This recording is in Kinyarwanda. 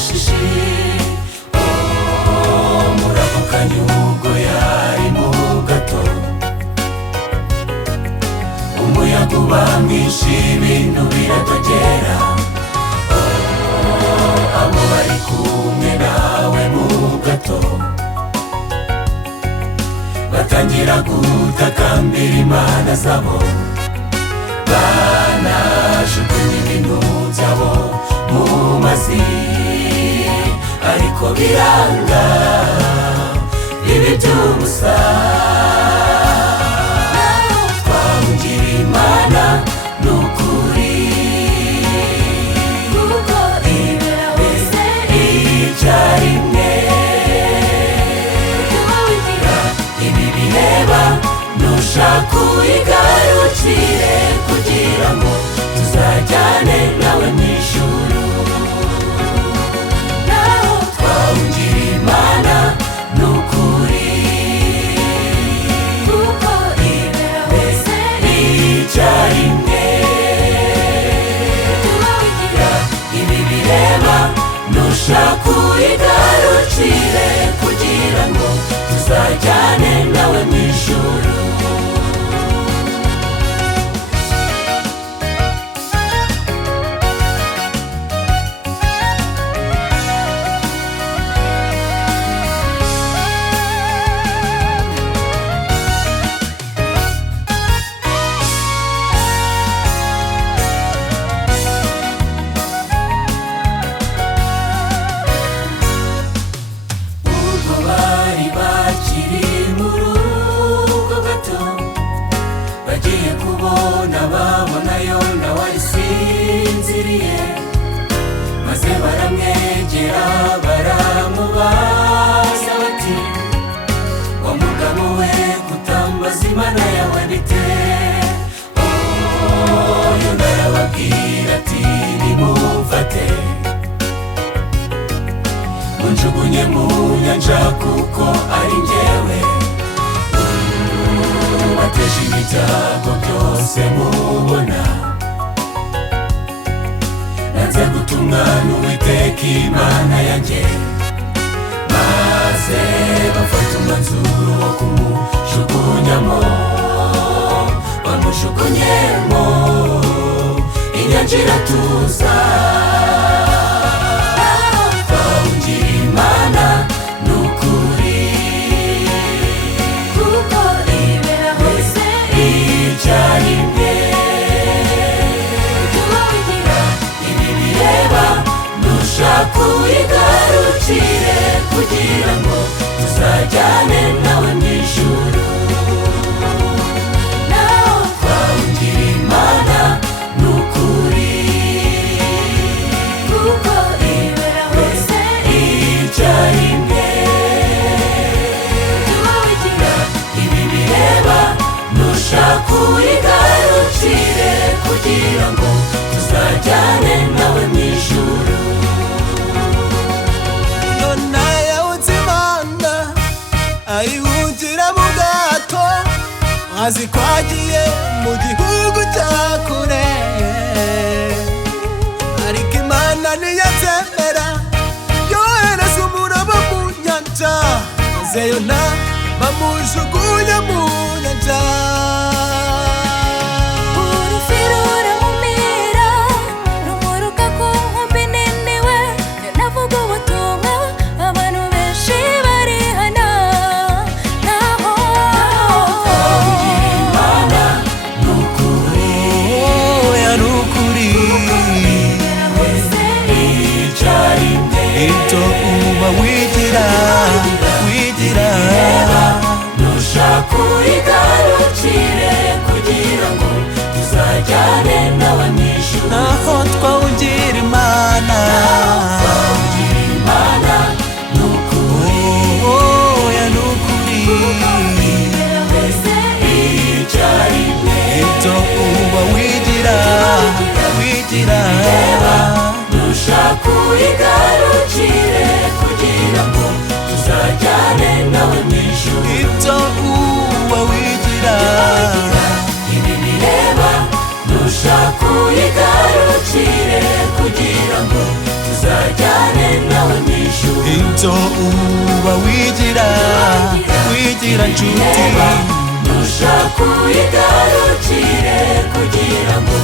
mushishi muravukanye ubwo yari mu gato umuyaga uba mwinshi ibintu biradogera abo bari kumwe nawe mu gato batangira gutakambira imana zabo banajugunye ibintu byabo mu mazi ariko biranga bibi by'ubusa twahungira imana n'ukuri kuko ibera hose icyarimwe ibi bireba nushaka uyigarukire kugira ngo tuzajyane nawe mu ijuru twahungira imana n'ukuri kuko ibera hose icyarimwe ibi bireba nushaka uyigarukire kugira ngo tuzajyane nawe mu ijuru babonayo nawe arisinziriye maze baramwegera baramubaza bati wa mugabo we kutambaza imana yawe bite yona arababwira ati nimumfate munjugunye mu nyanja kuko ari njyewe bateje ibitago byose mubona nanze gutumwa n'Uwiteka Imana yanjye maze bafata umwanzuro wo kumujugunyamo bamujugunyemo inyanja iratuza twahungira imana n'ukuri kuko ibera hose icyarimwe ibi bireba nushaka uyigarukire kugira ngo tuzajyane nawe mu ijuru twahungira imana n'ukuri kuko ibera hose icyarimwe ibi bireba nushaka uyigarukire kugira ngo tuzajyane nawe mu ijuru nona yawutse imana ayihungira mu bwato azi ko agiye mu gihugu cya kure ariko imana ntiyabyemera yohereza umuraba mu nyanja maze yona bamujugunya mu nyanja ito uba wigira nushaka uyigarukire kugira ngo tuzajyane nawe mu ijuru naho twahungira imana n'ukuri oya n'ukuri icyarimwe ito uba wigira nushaka uyigarukire kugira ngo tuzajyane nawe mu ijuru ito uba wigira ibi bireba nushaka uyigarukire kugira ngo tuzajyane nawe ibyo uba wigira nshuti nushaka uyigarukire kugira ngo